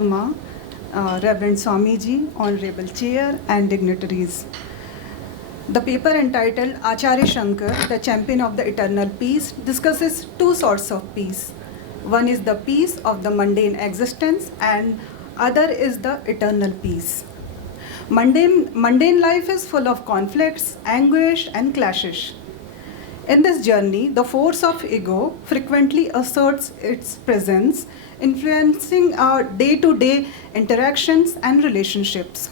Reverend Swamiji, Honorable Chair and dignitaries. The paper entitled Acharya Shankar, the Champion of the Eternal Peace, discusses two sorts of peace. One is the peace of the mundane existence and other is the eternal peace. Mundane life is full of conflicts, anguish and clashes. In this journey, the force of ego frequently asserts its presence, influencing our day-to-day interactions and relationships.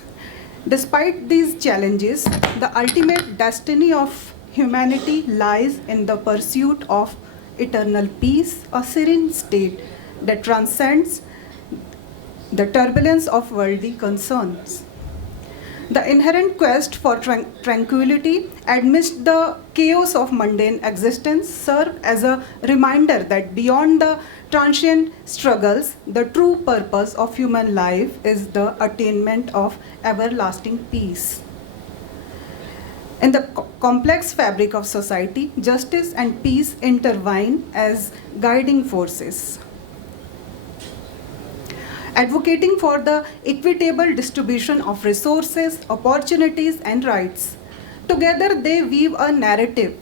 Despite these challenges, the ultimate destiny of humanity lies in the pursuit of eternal peace, a serene state that transcends the turbulence of worldly concerns. The inherent quest for tranquility amidst the chaos of mundane existence serves as a reminder that beyond the transient struggles, the true purpose of human life is the attainment of everlasting peace. In the complex fabric of society, justice and peace intertwine as guiding forces. Advocating for the equitable distribution of resources, opportunities, and rights. Together, they weave a narrative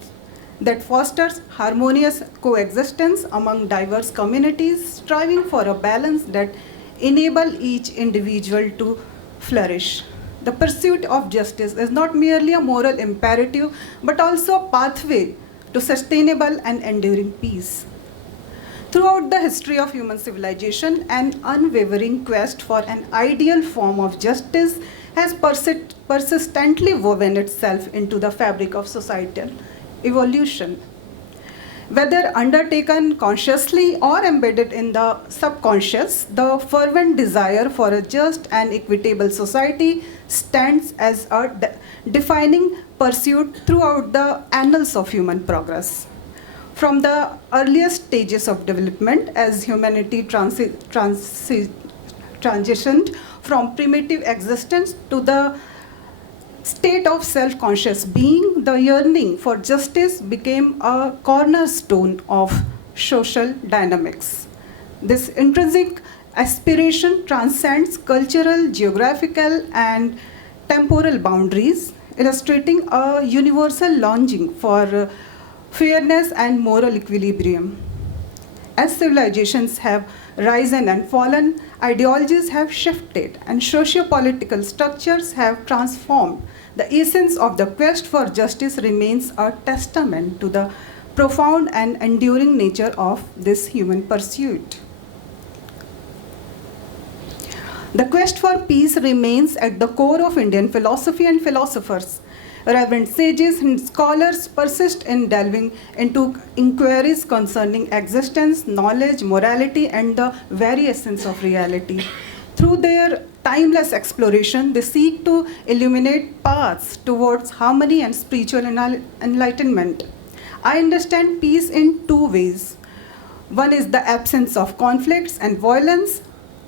that fosters harmonious coexistence among diverse communities, striving for a balance that enables each individual to flourish. The pursuit of justice is not merely a moral imperative, but also a pathway to sustainable and enduring peace. Throughout the history of human civilization, an unwavering quest for an ideal form of justice has persistently woven itself into the fabric of societal evolution. Whether undertaken consciously or embedded in the subconscious, the fervent desire for a just and equitable society stands as a defining pursuit throughout the annals of human progress. From the earliest stages of development, as humanity transitioned from primitive existence to the state of self-conscious being, the yearning for justice became a cornerstone of social dynamics. This intrinsic aspiration transcends cultural, geographical, and temporal boundaries, illustrating a universal longing for fairness and moral equilibrium. As civilizations have risen and fallen, ideologies have shifted, and socio-political structures have transformed. The essence of the quest for justice remains a testament to the profound and enduring nature of this human pursuit. The quest for peace remains at the core of Indian philosophy and philosophers. Reverend sages and scholars persist in delving into inquiries concerning existence, knowledge, morality, and the very essence of reality. Through their timeless exploration, they seek to illuminate paths towards harmony and spiritual enlightenment. I understand peace in two ways. One is the absence of conflicts and violence,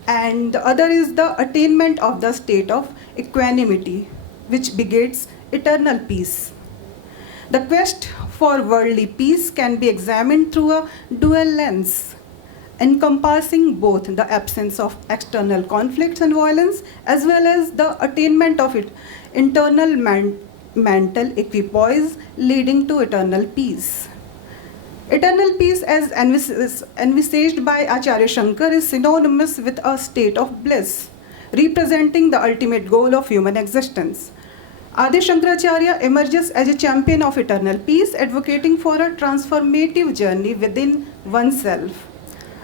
and the other is the attainment of the state of equanimity, which begets eternal peace. The quest for worldly peace can be examined through a dual lens, encompassing both the absence of external conflicts and violence as well as the attainment of internal mental equipoise leading to eternal peace. Eternal peace, as envisaged by Acharya Shankar, is synonymous with a state of bliss, representing the ultimate goal of human existence. Adi Shankaracharya emerges as a champion of eternal peace, advocating for a transformative journey within oneself.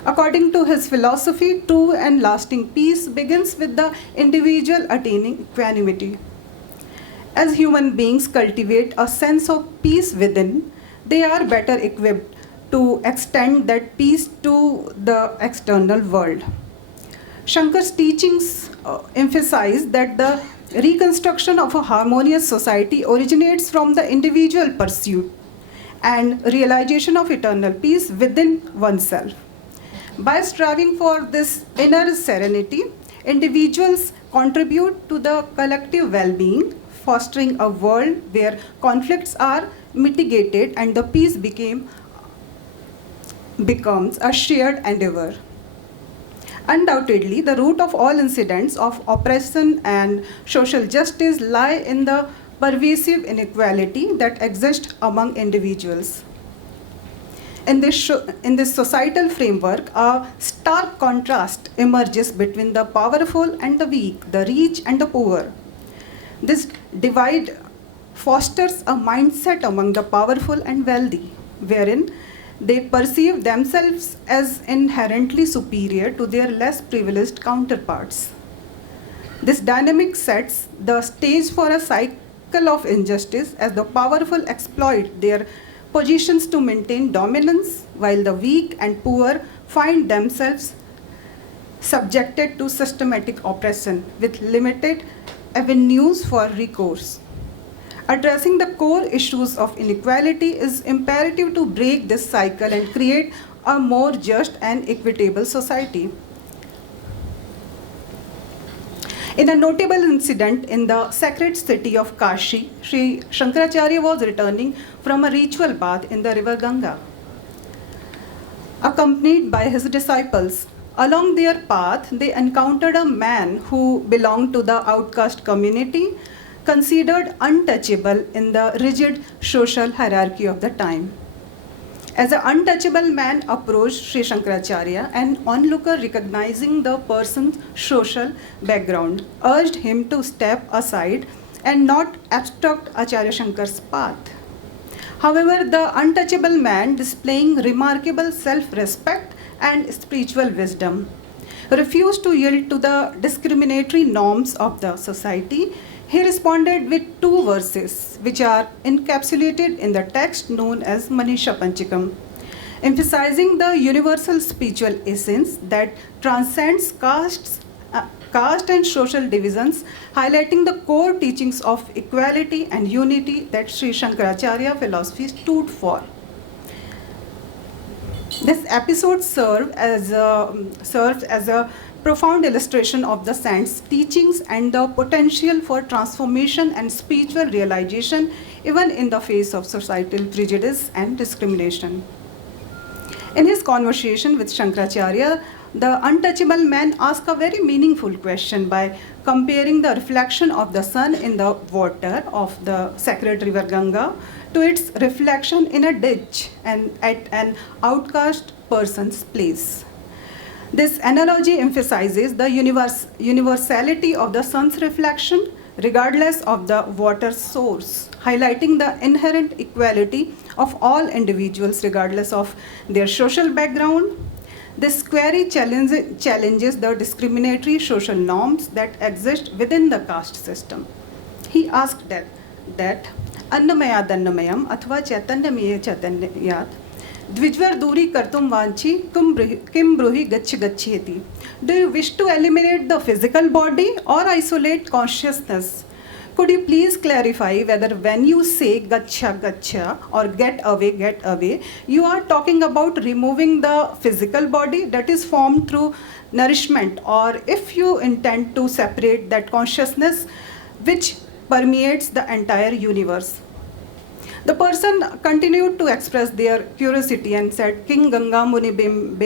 According to his philosophy, true and lasting peace begins with the individual attaining equanimity. As human beings cultivate a sense of peace within, they are better equipped to extend that peace to the external world. Shankar's teachings emphasize that the reconstruction of a harmonious society originates from the individual pursuit and realization of eternal peace within oneself. By striving for this inner serenity, individuals contribute to the collective well-being, fostering a world where conflicts are mitigated and the peace becomes a shared endeavor. Undoubtedly, the root of all incidents of oppression and social justice lie in the pervasive inequality that exists among individuals. In this societal framework, a stark contrast emerges between the powerful and the weak, the rich and the poor. This divide fosters a mindset among the powerful and wealthy, wherein they perceive themselves as inherently superior to their less privileged counterparts. This dynamic sets the stage for a cycle of injustice as the powerful exploit their positions to maintain dominance, while the weak and poor find themselves subjected to systematic oppression with limited avenues for recourse. Addressing the core issues of inequality is imperative to break this cycle and create a more just and equitable society. In a notable incident in the sacred city of Kashi, Sri Shankaracharya was returning from a ritual bath in the river Ganga, accompanied by his disciples. Along their path, they encountered a man who belonged to the outcast community, considered untouchable in the rigid social hierarchy of the time. As an untouchable man approached Sri Shankaracharya, an onlooker recognizing the person's social background urged him to step aside and not obstruct Acharya Shankar's path. However, the untouchable man, displaying remarkable self-respect and spiritual wisdom, refused to yield to the discriminatory norms of the society. He responded with two verses, which are encapsulated in the text known as Manisha Panchikam, emphasizing the universal spiritual essence that transcends caste and social divisions, highlighting the core teachings of equality and unity that Sri Shankaracharya philosophy stood for. This episode served as a profound illustration of the saint's teachings and the potential for transformation and spiritual realization even in the face of societal prejudice and discrimination. In his conversation with Shankaracharya, the untouchable man asked a very meaningful question by comparing the reflection of the sun in the water of the sacred river Ganga to its reflection in a ditch and at an outcast person's place. This analogy emphasizes the universality of the sun's reflection regardless of the water's source, highlighting the inherent equality of all individuals regardless of their social background. This query challenges the discriminatory social norms that exist within the caste system. He asked that Annamaya Dannamayam Athva Chaitanyamaya Chaitanyat Dvijvar Duri Kartum Vanchi Kim Bruhi Gach Gacheti. Do you wish to eliminate the physical body or isolate consciousness? Could you please clarify whether when you say gacha gacha or get away, you are talking about removing the physical body that is formed through nourishment, or if you intend to separate that consciousness which permeates the entire universe? The person continued to express their curiosity and said, King Ganga Muni Bim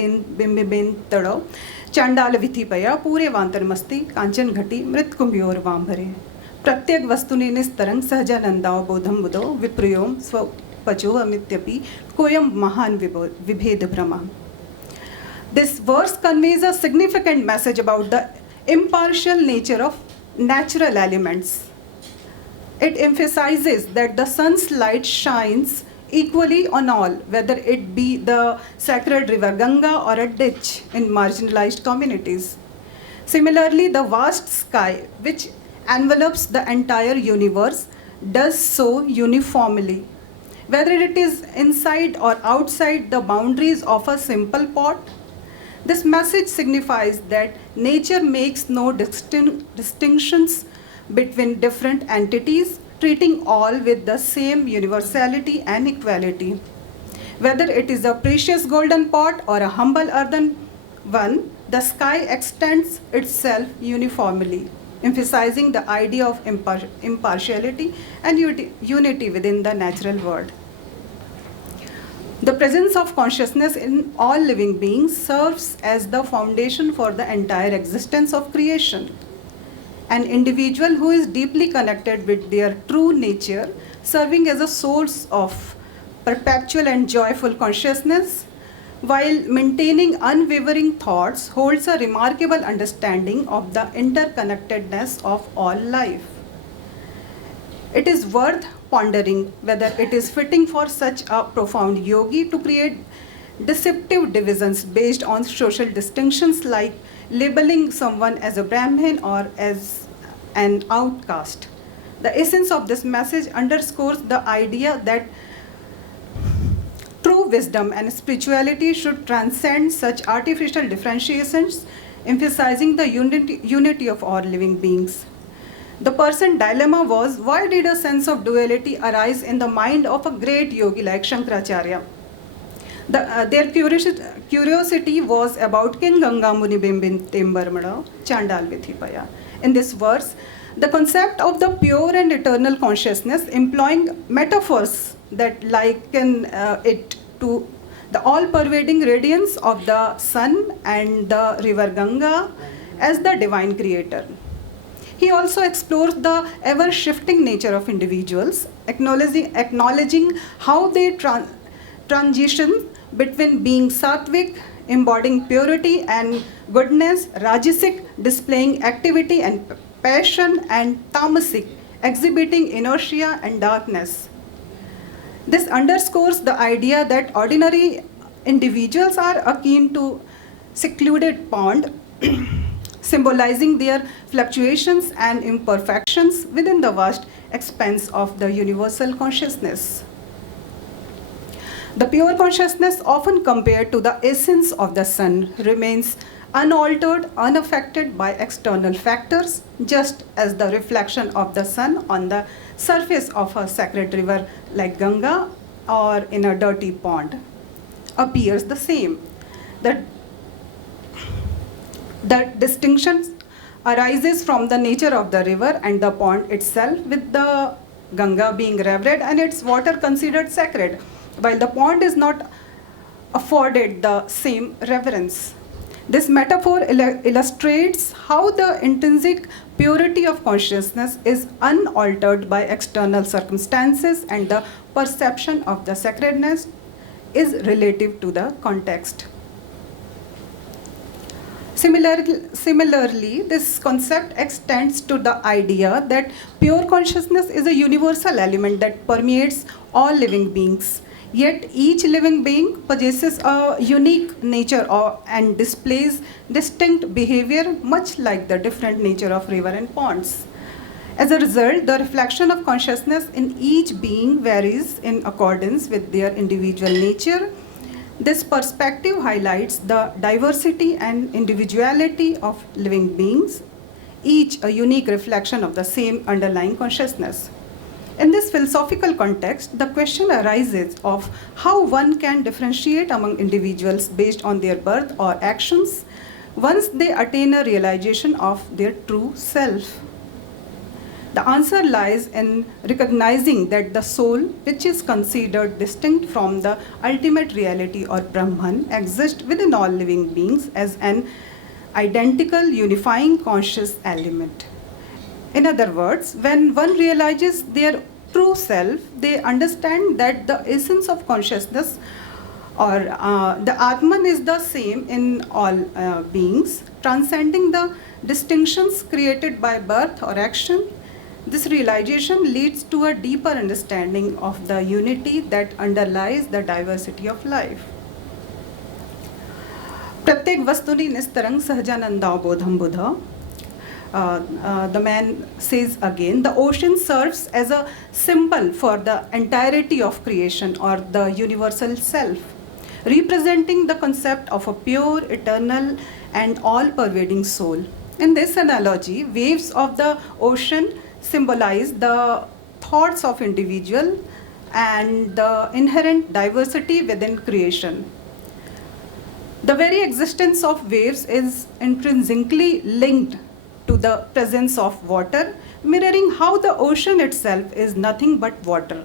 Tado, Chandala Vithipaya, Pure Vantarmasti, Kanchan Ghati, Mrit Kumbyor Vambhare. प्रत्येक वस्तुनि निस्तरंग सहजानंदाव बोधम बुधो विप्रयोम स्वपचो अमित्यपि कोयम महान विभेद भ्रमा. This verse conveys a significant message about the impartial nature of natural elements. It emphasizes that the sun's light shines equally on all, whether it be the sacred river Ganga or a ditch in marginalized communities. Similarly, the vast sky, which envelops the entire universe, does so uniformly, whether it is inside or outside the boundaries of a simple pot. This message signifies that nature makes no distinctions between different entities, treating all with the same universality and equality. Whether it is a precious golden pot or a humble earthen one, the sky extends itself uniformly, emphasizing the idea of impartiality and unity within the natural world. The presence of consciousness in all living beings serves as the foundation for the entire existence of creation. An individual who is deeply connected with their true nature, serving as a source of perpetual and joyful consciousness, while maintaining unwavering thoughts, holds a remarkable understanding of the interconnectedness of all life. It is worth pondering whether it is fitting for such a profound yogi to create deceptive divisions based on social distinctions like labeling someone as a Brahmin or as an outcast. The essence of this message underscores the idea that true wisdom and spirituality should transcend such artificial differentiations, emphasizing the unity of all living beings. The person's dilemma was, why did a sense of duality arise in the mind of a great yogi like Shankaracharya? Their curiosity was about King Ganga Muni Bimbin Tembarmada Chandal Vithipaya. In this verse, the concept of the pure and eternal consciousness, employing metaphors that liken it to the all-pervading radiance of the sun and the river Ganga as the divine creator. He also explores the ever-shifting nature of individuals, acknowledging how they transition between being sattvic, embodying purity and goodness, rajasic, displaying activity and passion, and tamasic, exhibiting inertia and darkness. This underscores the idea that ordinary individuals are akin to secluded pond, symbolizing their fluctuations and imperfections within the vast expanse of the universal consciousness. The pure consciousness, often compared to the essence of the sun, remains unaltered, unaffected by external factors, just as the reflection of the sun on the surface of a sacred river like Ganga or in a dirty pond appears the same. The distinction arises from the nature of the river and the pond itself, with the Ganga being revered and its water considered sacred, while the pond is not afforded the same reverence. This metaphor illustrates how the intrinsic purity of consciousness is unaltered by external circumstances and the perception of the sacredness is relative to the context. Similarly, this concept extends to the idea that pure consciousness is a universal element that permeates all living beings. Yet each living being possesses a unique nature and displays distinct behavior, much like the different nature of river and ponds. As a result, the reflection of consciousness in each being varies in accordance with their individual nature. This perspective highlights the diversity and individuality of living beings, each a unique reflection of the same underlying consciousness. In this philosophical context, the question arises of how one can differentiate among individuals based on their birth or actions once they attain a realization of their true self. The answer lies in recognizing that the soul, which is considered distinct from the ultimate reality or Brahman, exists within all living beings as an identical unifying conscious element. In other words, when one realizes their true self, they understand that the essence of consciousness or the Atman is the same in all beings, transcending the distinctions created by birth or action. This realization leads to a deeper understanding of the unity that underlies the diversity of life. Pratyek vastuni nistarang sahajananda bodham buddha. The man says again, the ocean serves as a symbol for the entirety of creation or the universal self, representing the concept of a pure, eternal, and all-pervading soul. In this analogy, waves of the ocean symbolize the thoughts of individual and the inherent diversity within creation. The very existence of waves is intrinsically linked to the presence of water, mirroring how the ocean itself is nothing but water.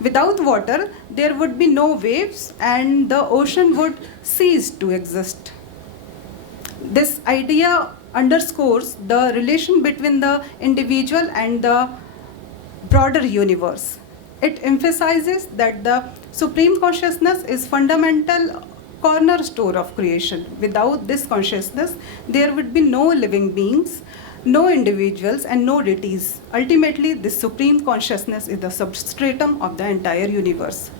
Without water, there would be no waves and the ocean would cease to exist. This idea underscores the relation between the individual and the broader universe. It emphasizes that the supreme consciousness is fundamental cornerstone of creation. Without this consciousness, there would be no living beings, no individuals, and no deities. Ultimately, this supreme consciousness is the substratum of the entire universe.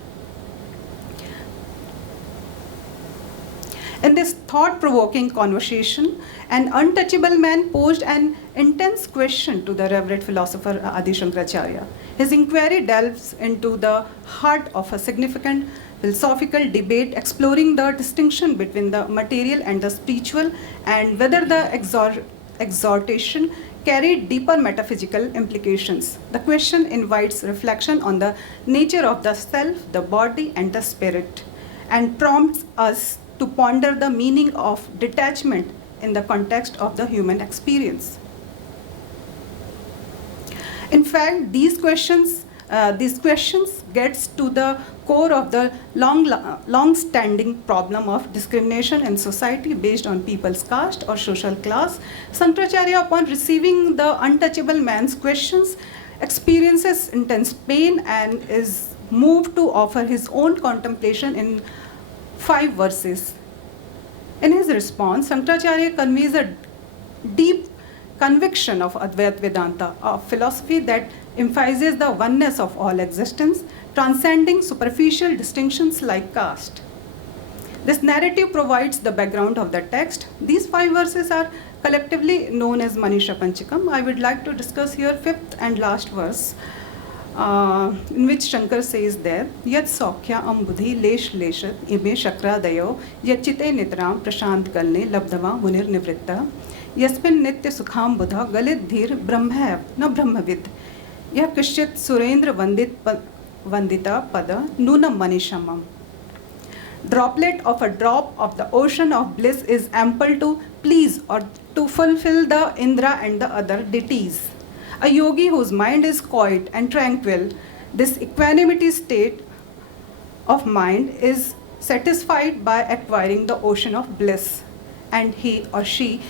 In this thought-provoking conversation, an untouchable man posed an intense question to the revered philosopher Adi Shankaracharya. His inquiry delves into the heart of a significant philosophical debate exploring the distinction between the material and the spiritual and whether the exhortation carried deeper metaphysical implications. The question invites reflection on the nature of the self, the body, and the spirit, and prompts us to ponder the meaning of detachment in the context of the human experience. In fact, these questions gets to the core of the long-standing problem of discrimination in society based on people's caste or social class. Shankaracharya, upon receiving the untouchable man's questions, experiences intense pain and is moved to offer his own contemplation in 5 verses. In his response, Shankaracharya conveys a deep conviction of Advaita Vedanta, a philosophy that emphasizes the oneness of all existence, transcending superficial distinctions like caste. This narrative provides the background of the text. These 5 verses are collectively known as Manisha Panchakam. I would like to discuss here 5th and last verse, in which Shankar says there, Yat Saukhya Ambudhi Lesh Leshat Ime Shakra Dayo Yachite Nitram Prashant Galne Labdava Munir Nivritta Yasmin Nitya Sukham Buddha Galit Dhir Brahmav Na Brahmavid Yah Kishit Surendra Vandita Pada Nunam Manishamam. Droplet of a drop of the ocean of bliss is ample to please or to fulfill the Indra and the other deities. A yogi whose mind is quiet and tranquil, this equanimity state of mind is satisfied by acquiring the ocean of bliss, and he or she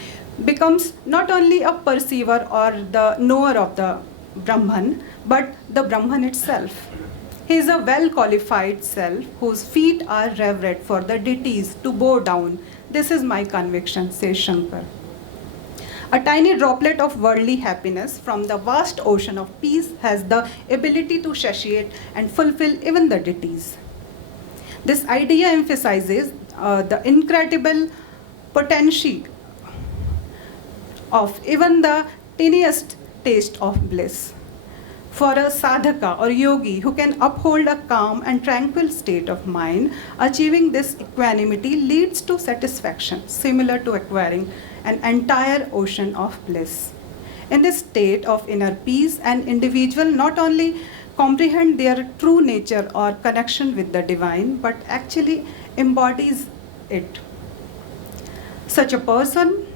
becomes not only a perceiver or the knower of the Brahman, but the Brahman itself. He is a well-qualified self whose feet are revered for the deities to bow down. This is my conviction, says Shankar. A tiny droplet of worldly happiness from the vast ocean of peace has the ability to satiate and fulfill even the deities. This idea emphasizes the incredible potential of even the tiniest taste of bliss. For a sadhaka or yogi who can uphold a calm and tranquil state of mind, achieving this equanimity leads to satisfaction, similar to acquiring an entire ocean of bliss. In this state of inner peace, an individual not only comprehends their true nature or connection with the divine, but actually embodies it. Such a person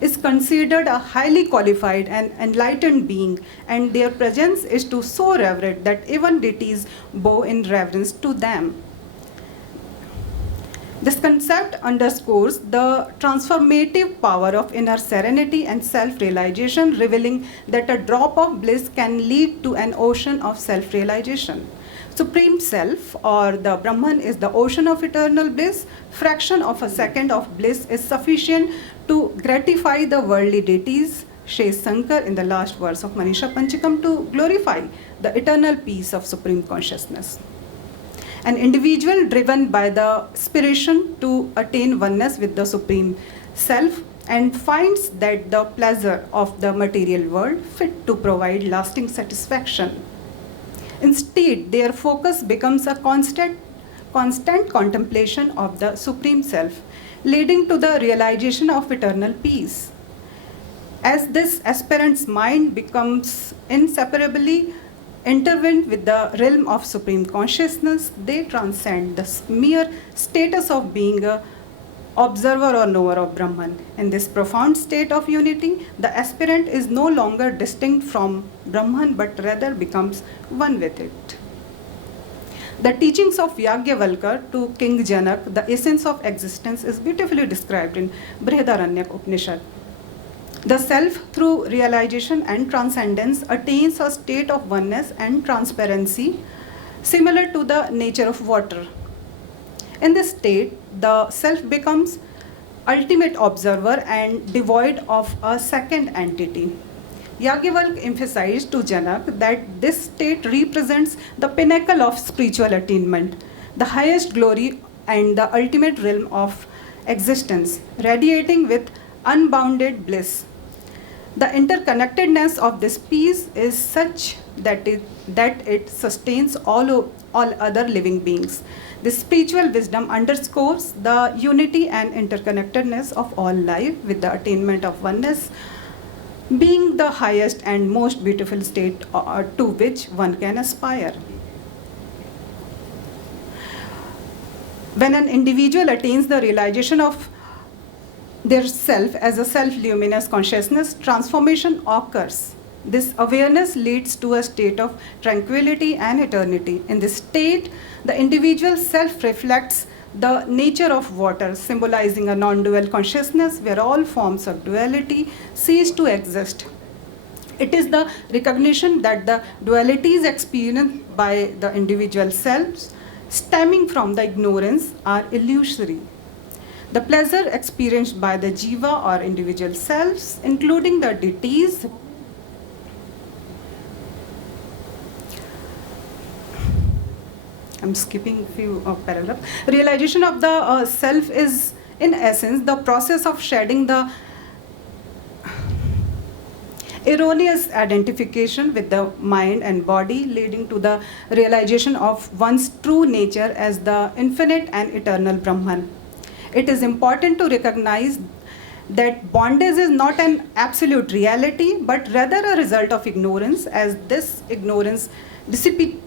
is considered a highly qualified and enlightened being, and their presence is to so reverent that even deities bow in reverence to them. This concept underscores the transformative power of inner serenity and self-realization, revealing that a drop of bliss can lead to an ocean of self-realization. Supreme Self, or the Brahman, is the ocean of eternal bliss. Fraction of a second of bliss is sufficient to gratify the worldly deities, says Shankar in the last verse of Manisha Panchakam, to glorify the eternal peace of Supreme Consciousness. An individual driven by the aspiration to attain oneness with the Supreme Self and finds that the pleasure of the material world fit to provide lasting satisfaction. Instead, their focus becomes a constant contemplation of the Supreme Self, leading to the realization of eternal peace. As this aspirant's mind becomes inseparably intertwined with the realm of Supreme Consciousness, they transcend the mere status of being an observer or knower of Brahman. In this profound state of unity, the aspirant is no longer distinct from Brahman, but rather becomes one with it. The teachings of Yagyavalkya to King Janak, the essence of existence, is beautifully described in Brihadaranyaka Upanishad. The self, through realization and transcendence, attains a state of oneness and transparency similar to the nature of water. In this state, the self becomes ultimate observer and devoid of a second entity. Yagyavalkya emphasized to Janak that this state represents the pinnacle of spiritual attainment, the highest glory and the ultimate realm of existence, radiating with unbounded bliss. The interconnectedness of this peace is such that it sustains all other living beings. This spiritual wisdom underscores the unity and interconnectedness of all life, with the attainment of oneness being the highest and most beautiful state to which one can aspire. When an individual attains the realization of their self as a self-luminous consciousness, transformation occurs. This awareness leads to a state of tranquility and eternity. In this state, the individual self reflects the nature of water, symbolizing a non-dual consciousness where all forms of duality cease to exist. It is the recognition that the dualities experienced by the individual selves, stemming from the ignorance, are illusory. The pleasure experienced by the jiva or individual selves, including the deities, I'm skipping a few paragraphs. Realization of the self is, in essence, the process of shedding the erroneous identification with the mind and body, leading to the realization of one's true nature as the infinite and eternal Brahman. It is important to recognize that bondage is not an absolute reality, but rather a result of ignorance, as this ignorance dissipates,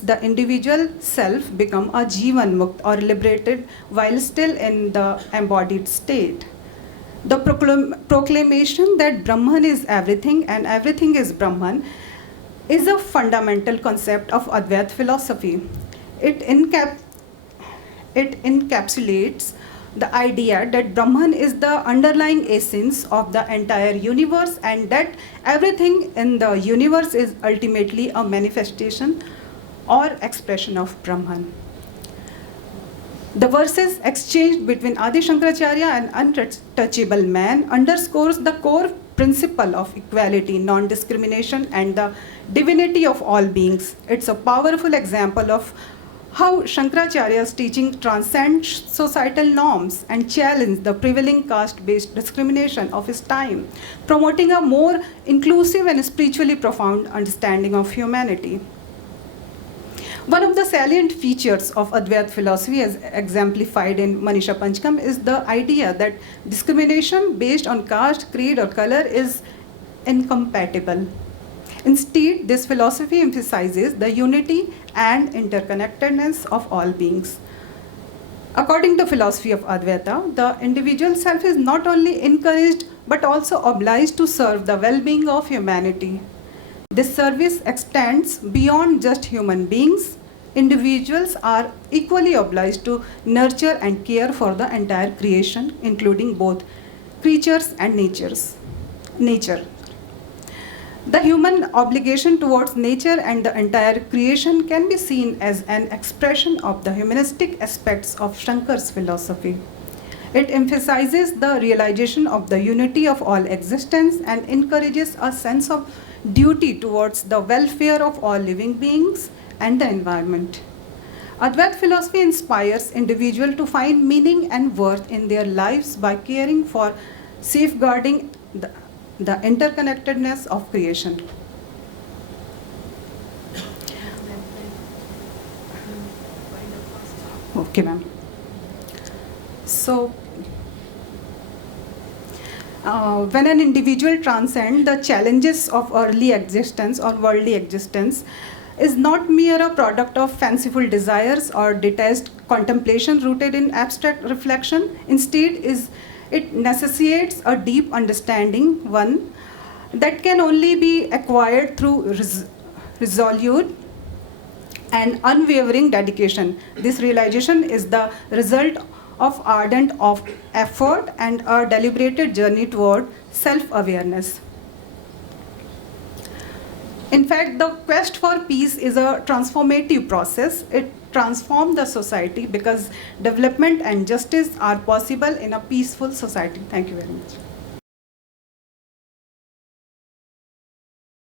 the individual self become a jivan mukt or liberated while still in the embodied state. The proclamation that Brahman is everything and everything is Brahman is a fundamental concept of Advaita philosophy. It encapsulates the idea that Brahman is the underlying essence of the entire universe and that everything in the universe is ultimately a manifestation or expression of Brahman. The verses exchanged between Adi Shankaracharya and untouchable man underscores the core principle of equality, non-discrimination, and the divinity of all beings. It's a powerful example of how Shankaracharya's teaching transcends societal norms and challenged the prevailing caste-based discrimination of his time, promoting a more inclusive and spiritually profound understanding of humanity. One of the salient features of Advaita philosophy, as exemplified in Manisha Panchkam, is the idea that discrimination based on caste, creed, or color is incompatible. Instead, this philosophy emphasizes the unity and interconnectedness of all beings. According to philosophy of Advaita, the individual self is not only encouraged but also obliged to serve the well-being of humanity. This service extends beyond just human beings. Individuals are equally obliged to nurture and care for the entire creation, including both creatures and nature. The human obligation towards nature and the entire creation can be seen as an expression of the humanistic aspects of Shankar's philosophy. It emphasizes the realization of the unity of all existence and encourages a sense of duty towards the welfare of all living beings and the environment. Advaita philosophy inspires individuals to find meaning and worth in their lives by caring for safeguarding the interconnectedness of creation. Okay, ma'am. So, when an individual transcends the challenges of earthly existence or worldly existence, is not mere a product of fanciful desires or detached contemplation rooted in abstract reflection. Instead, it necessitates a deep understanding, one that can only be acquired through resolute and unwavering dedication. This realization is the result of ardent effort and a deliberated journey toward self-awareness. In fact, the quest for peace is a transformative process. It transforms the society because development and justice are possible in a peaceful society. Thank you very much.